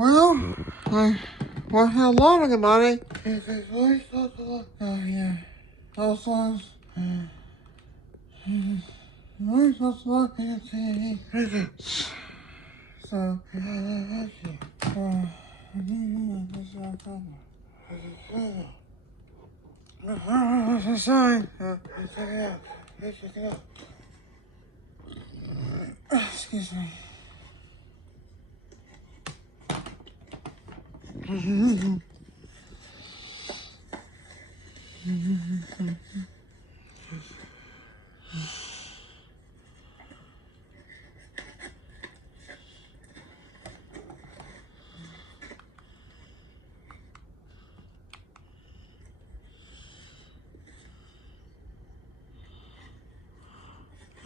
Well, how long about it? Oh, yeah. Those ones. So, sorry. Excuse me.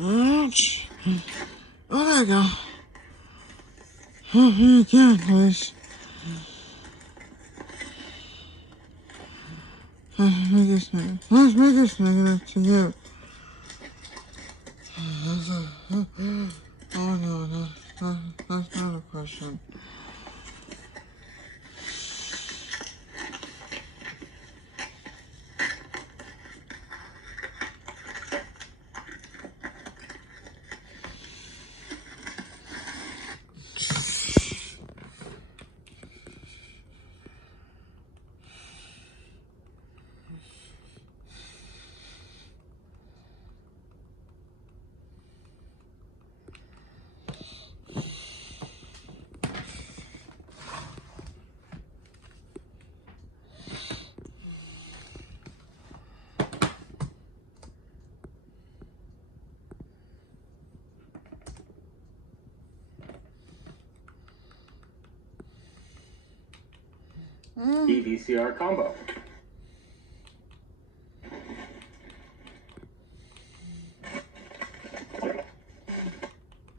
Ouch. Oh, there you go. Oh, here again, please. Let's make this negative to you. Oh, no, that's not a question. VCR combo.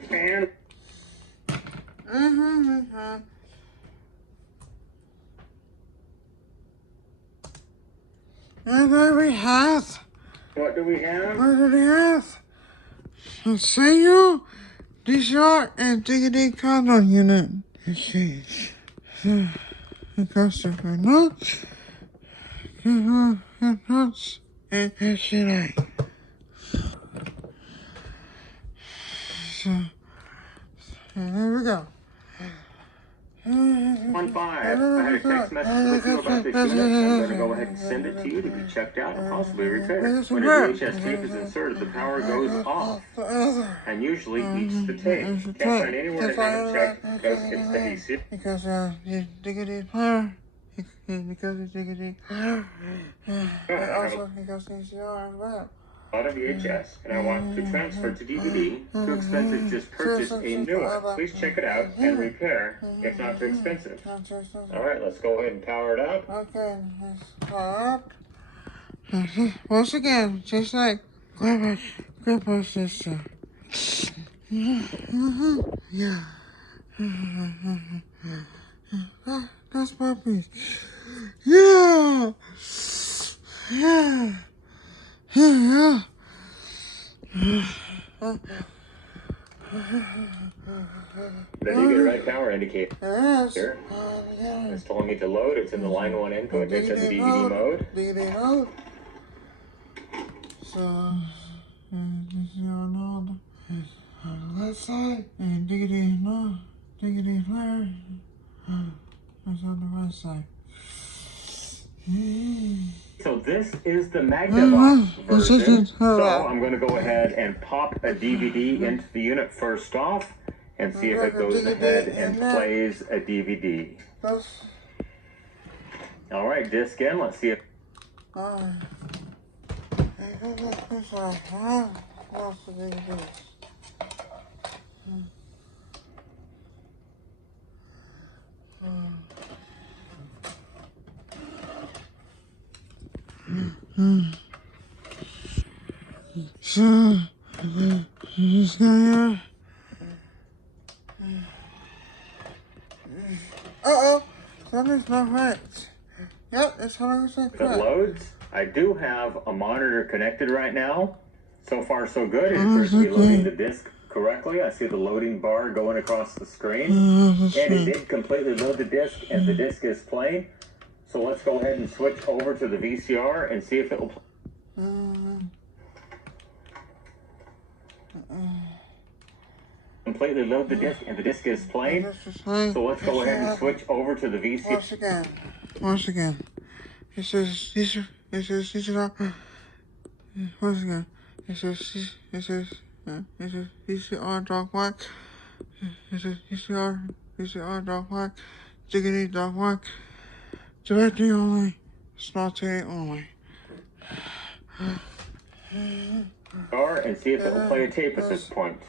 And And there we have. what do we have? What do we have? Sanyo VCR and DVD condo unit. Let's see. It goes to her nuts. Nuts. And today. So, there we go. 1-5. I had a text message with you about this unit. I'm going to go ahead and send it to you to be checked out and possibly repaired. When a VHS tape is inserted, the power goes off and usually eats the tape. Can't find anywhere to have it checked because it's the VCR. Because the DVD player. Because the DVD player. And also because the VCR as well. A lot of VHS, and I want to transfer to DVD. Too expensive, just purchase a new one. Please check it out and repair if not too expensive. Alright, let's go ahead and power it up. Okay, let's power up. Once again, just like Grandpa's sister. Yeah. That's puppies. Yeah. Yeah. Yeah. Then you get a right power indicator. Yes. Here. It's telling me to load. It's in the line 1 input. It's in the DVD mode. DVD mode. So, this is your node. On the left side. And DVD mode. DVD player. It's on the right side. So this is the Magnavox version. So I'm going to go ahead and pop a DVD into the unit first off and see if it goes ahead and plays a DVD. All right, disc in. Let's see if. So, this guy here. Uh-oh, something's not right. Yep, it's 100% If it correct. loads, I do have a monitor connected right now. So far, so good. It appears to be loading the disc correctly. I see the loading bar going across the screen. And it did completely load the disc, and the disc is playing. So let's go ahead and switch over to the VCR and see if it will play. Completely load the disc, and the disc is playing. So let's go ahead and switch over to the VCR. Once again. It says once again. It says VCR dog whack. It says VCR dog whack. Diggity dog whack. Directory only. Small tape only. And see if it will play a tape at this point.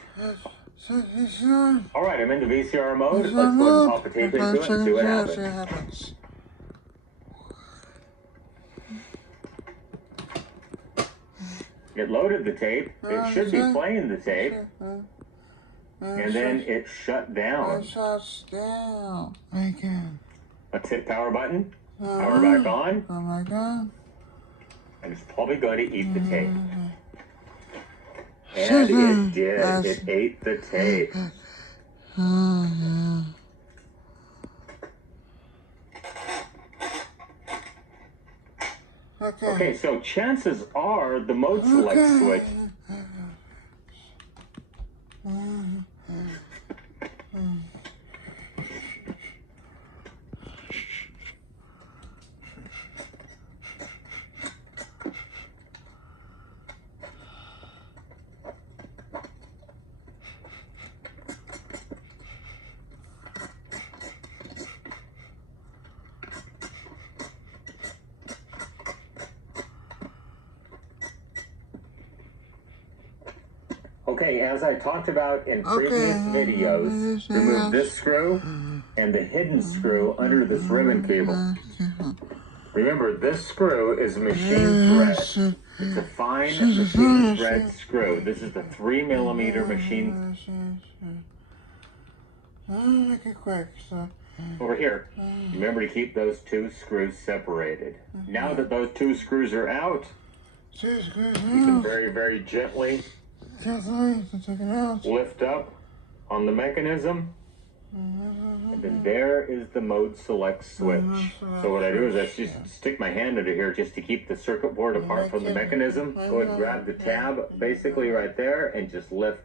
Alright, I'm in the VCR mode. Let's go ahead and pop a tape into it and see what happens. It loaded the tape. It should be playing the tape. And then it shut down. It shuts down again. Let's hit power button. Power back on. Oh my god. And it's probably going to eat the tape. And it did. It ate the tape. Okay, so chances are the mode select switch. Okay, as I talked about in previous videos, remove this screw and the hidden screw under this ribbon cable. Remember, this screw is machine thread. It's a fine machine thread screw. This is the 3mm machine. Make it quick, so. Over here, remember to keep those two screws separated. Now that those two screws are out, you can very, very gently lift up on the mechanism, and then there is the mode select switch. So what I do is I just stick my hand under here just to keep the circuit board apart from the mechanism. Go ahead and grab the tab basically right there and just lift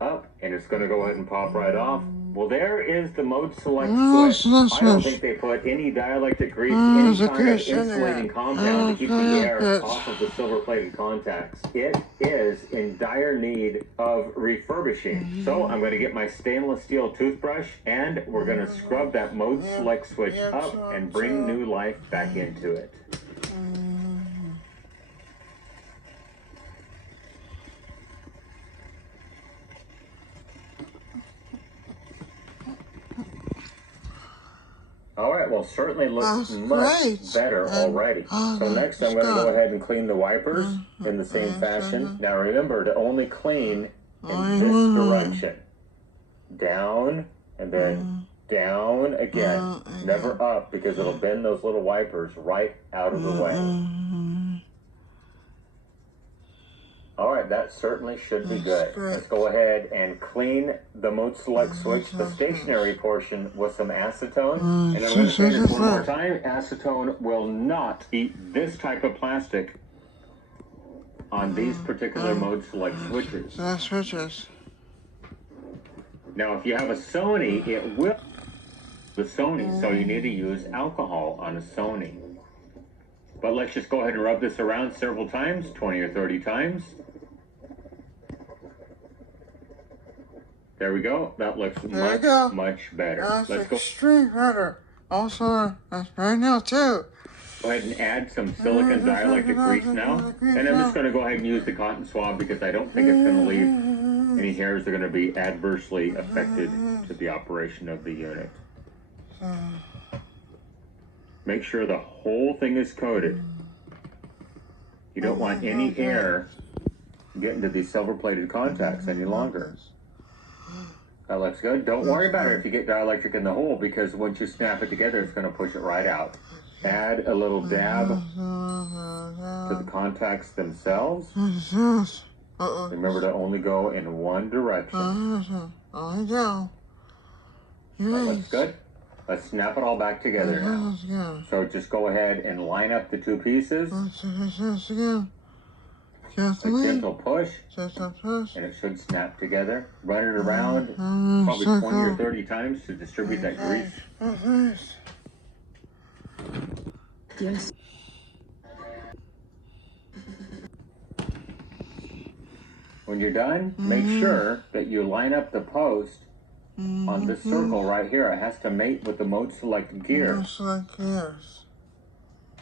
up, and it's going to go ahead and pop right off. Well, there is the mode select switch. I don't think they put any dielectric grease, any kind of insulating compound to keep the air off of the silver-plated contacts. It is in dire need of refurbishing. So I'm going to get my stainless steel toothbrush, and we're going to scrub that mode select switch up and bring new life back into it. Alright, well, certainly looks much better already. So next I'm going to go ahead and clean the wipers in the same fashion. Now remember to only clean in this direction. Down, and then down again. Never up, because it'll bend those little wipers right out of the way. Alright, that certainly should be good. Let's go ahead and clean the mode select switch, the stationary portion, with some acetone. And I'm going to say this one more time, acetone will not eat this type of plastic on these particular mode select switches. Now if you have a Sony, it will the Sony, so you need to use alcohol on a Sony. But let's just go ahead and rub this around several times, 20 or 30 times. There we go. That looks much better. That's extreme better. Also, that's right now too. Go ahead and add some silicone dielectric grease now. And I'm just going to go ahead and use the cotton swab because I don't think it's going to leave any hairs that are going to be adversely affected to the operation of the unit. Make sure the whole thing is coated. You don't want any air getting to these silver-plated contacts any longer. That looks good. Don't worry about it if you get dielectric in the hole, because once you snap it together, it's going to push it right out. Add a little dab to the contacts themselves. Remember to only go in one direction. I go. That looks good. Let's snap it all back together now. So just go ahead and line up the two pieces. A gentle push, and it should snap together. Run it around probably 20 or 30 times to distribute that grease. Yes. When you're done, make sure that you line up the post on this circle right here. It has to mate with the mode select gear.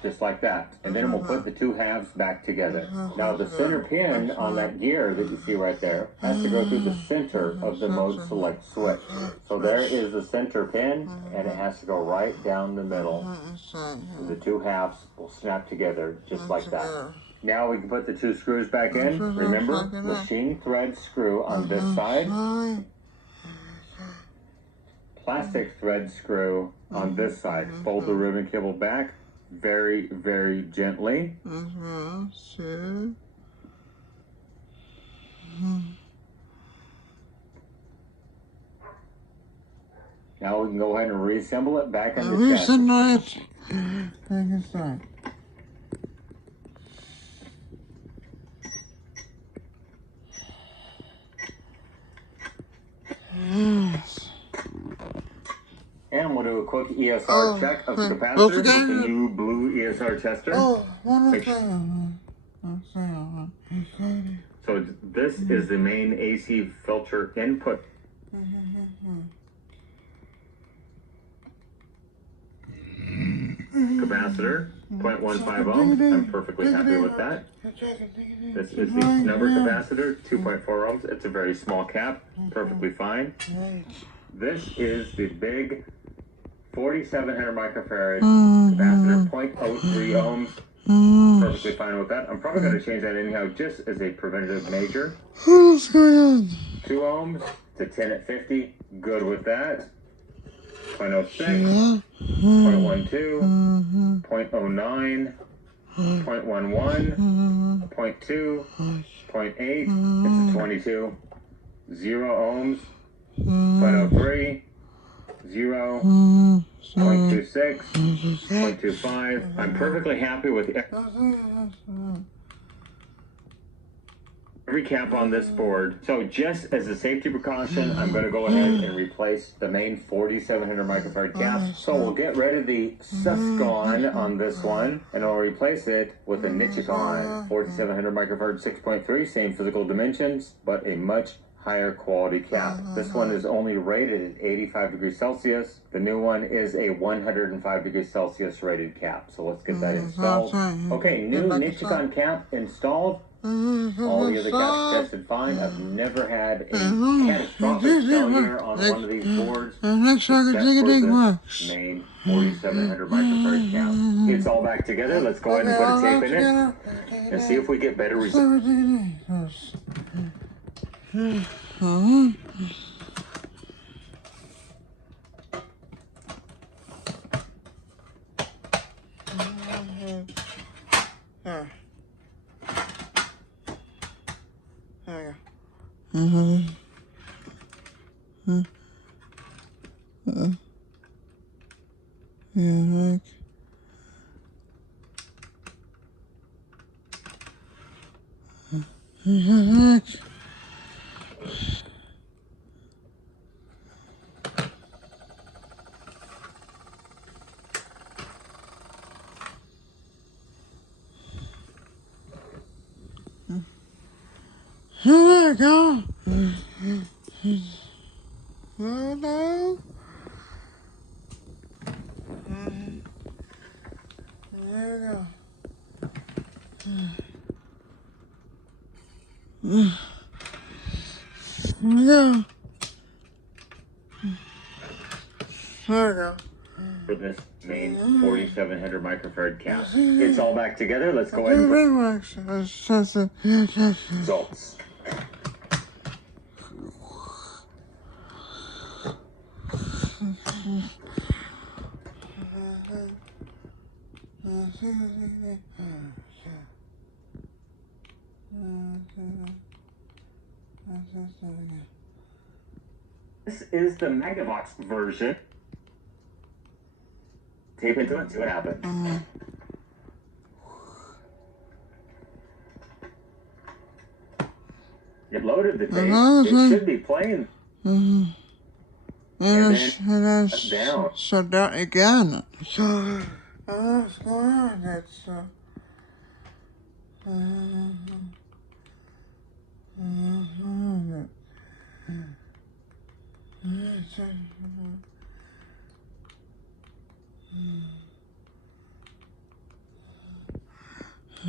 Just like that. And then we'll put the two halves back together. Now the center pin on that gear that you see right there has to go through the center of the mode select switch. So there is the center pin, and it has to go right down the middle. And the two halves will snap together just like that. Now we can put the two screws back in. Remember, machine thread screw on this side. Plastic thread screw on this side. Fold the ribbon cable back very, very gently. Now we can go ahead and reassemble it back on the chassis. And we'll do a quick ESR check of the capacitor with the new blue ESR tester. So this is the main AC filter input. Capacitor, 0.15 ohms. I'm perfectly happy with that. This is the number capacitor, 2.4 ohms. It's a very small cap, perfectly fine. This is the big 4700 microfarad capacitor, 0.03 ohms. Perfectly fine with that. I'm probably going to change that anyhow, just as a preventative measure. 2 ohms to 10 at 50. Good with that. 0.06, 0.12, 0.09, 0.11, 0.2, 0.8. It's a 22. 0 ohms. 0.03, 0, 0.26, 0.25. I'm perfectly happy with every cap on this board. So just as a safety precaution, I'm going to go ahead and replace the main 4700 microfarad cap. So we'll get rid of the Suscon on this one, and I'll replace it with a Nichicon 4700 microfarad 6.3, same physical dimensions, but a much higher quality cap. This one is only rated at 85 degrees Celsius. The new one is a 105 degrees Celsius rated cap. So let's get that installed. Okay, new Nichicon cap installed. All the other caps tested fine. I've never had a catastrophic failure on one of these boards except for this main 4700 microfarad cap. It's all back together. Let's go ahead and put a tape in it and see if we get better results. Here we go. Hello. There we go. Here we go. There we go. For this main 4700 microfarad cap. It's all back together. Let's go ahead and results. This is the Magnavox version. Tape into it, see what happens. It loaded the tape. It should be playing. And then down. shut down again. So what's going on? It's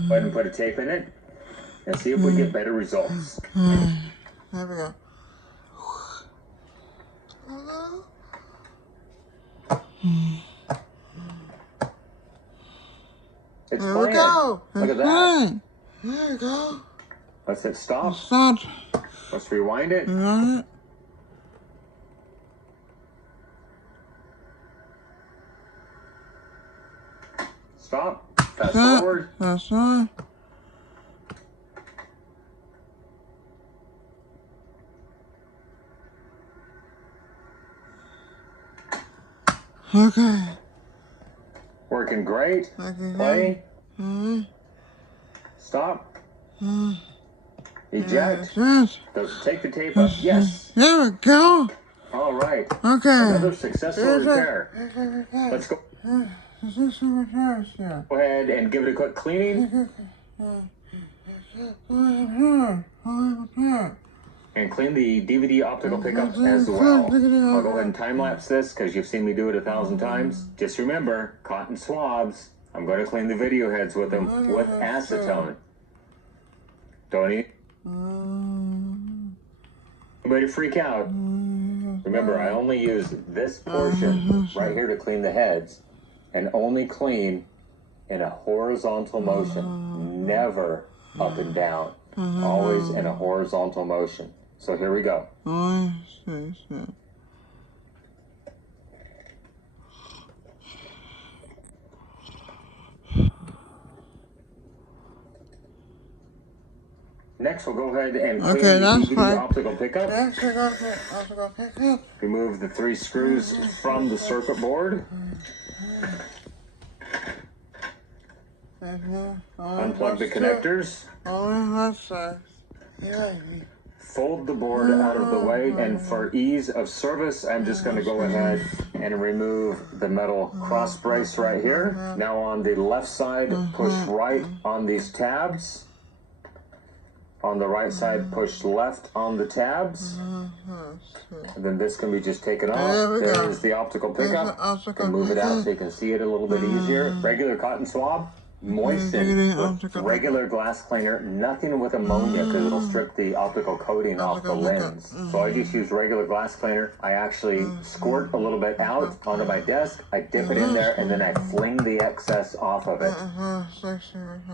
Go ahead and put a tape in it and see if we get better results. There we go. It's There playing. we go. Look at that. Fine. There we go. Let's hit stop. Stop. Let's rewind it. You want it? Stop. Fast Stop. forward. That's fine. Okay. Working great. Okay. Play. Mm-hmm. Stop. Eject. Yes. Does it take the tape up? Yes. There we go. All right. Okay. Another successful repair. Let's go. Is this a repair here? Go ahead and give it a quick cleaning and clean the DVD optical pickups as well. I'll go ahead and time lapse this because you've seen me do it 1,000 times. Just remember, cotton swabs. I'm going to clean the video heads with them with acetone. Don't anybody freak out. Remember, I only use this portion right here to clean the heads and only clean in a horizontal motion, never up and down, always in a horizontal motion. So here we go. I see, so. Next, we'll go ahead and clean Okay, the that's DVD fine. optical pickup. Next, we're going to optical pickup. Remove the 3 screws from the circuit board. Unplug the connectors. Only left side. Yeah. Fold the board out of the way, and for ease of service, I'm just going to go ahead and remove the metal cross brace right here. Now on the left side, push right on these tabs. On the right side, push left on the tabs. And then this can be just taken off. There is the optical pickup. You can move it out so you can see it a little bit easier. Regular cotton swab. Moisten with regular glass cleaner, nothing with ammonia because it'll strip the optical coating off the lens. So I just use regular glass cleaner. I actually squirt a little bit out onto my desk, I dip it in there, and then I fling the excess off of it.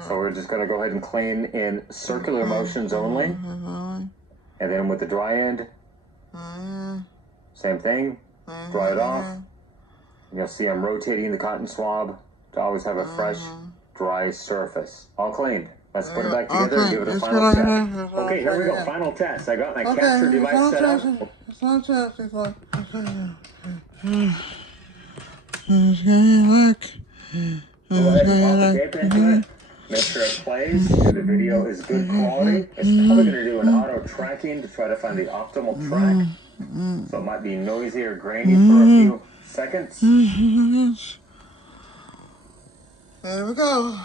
So we're just going to go ahead and clean in circular motions only. And then with the dry end, same thing, dry it off. You'll see I'm rotating the cotton swab to always have a fresh, dry surface. All cleaned. Let's put it back together and give it a final test. Okay, here we go. Final test. I got my capture device set up. Go ahead and pop the tape into it. Make sure it plays and the video is good quality. It's probably going to do an auto tracking to try to find the optimal track. So it might be noisy or grainy for a few seconds. There we go.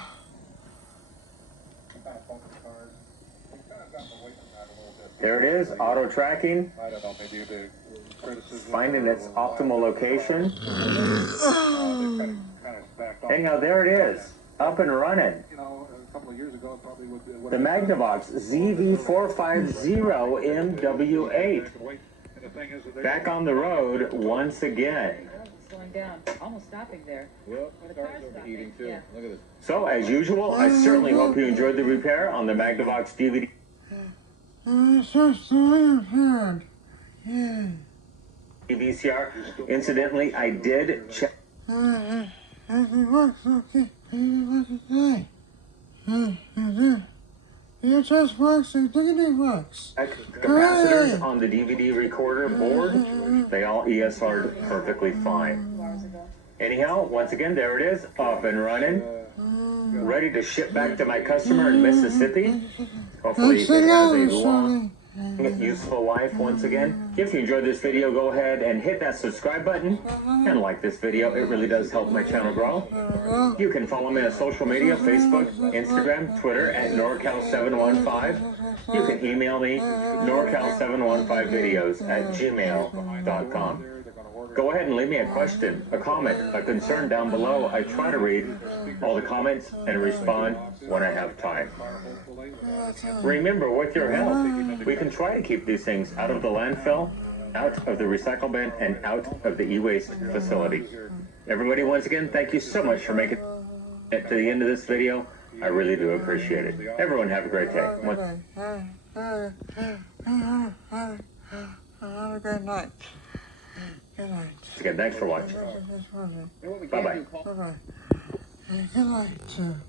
There it is, auto tracking. Finding its optimal location. Anyhow, there it is, up and running. The Magnavox ZV450 MW8. Back on the road once again. Slowing down, almost stopping there. Well, the car's overheating too. Yeah. Look at this. So, as usual, I certainly hope you enjoyed the repair on the Magnavox DVD. VCR. Incidentally, I did check. It just works. It works. Capacitors on the DVD recorder board, they all ESR'd perfectly fine. Anyhow, once again, there it is, up and running, ready to ship back to my customer in Mississippi. Hopefully it has a long, useful life once again. If you enjoyed this video, go ahead and hit that subscribe button and like this video. It really does help my channel grow. You can follow me on social media, Facebook, Instagram, Twitter at NorCal715. You can email me, NorCal715videos@gmail.com. Go ahead and leave me a question, a comment, a concern down below. I try to read all the comments and respond when I have time. Remember, with your help, we can try to keep these things out of the landfill, out of the recycle bin, and out of the e-waste facility. Everybody, once again, thank you so much for making it to the end of this video. I really do appreciate it. Everyone have a great day. Have a good night. Good night. Again, thanks for watching. Bye-bye. Bye-bye. Good night.